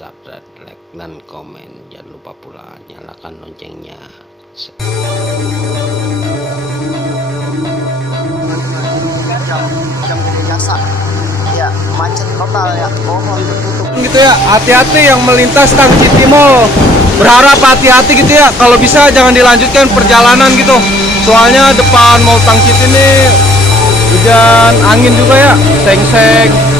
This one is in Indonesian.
subscribe, like, dan komen. Jangan lupa pula nyalakan loncengnya. Jam jasa ya, macet total ya, pohon tertutup gitu ya. Hati-hati yang melintas Tang Citimol, berharap hati-hati gitu ya, kalau bisa jangan dilanjutkan perjalanan gitu, soalnya depan mau Tang Citi ini hujan angin juga ya, seng-seng.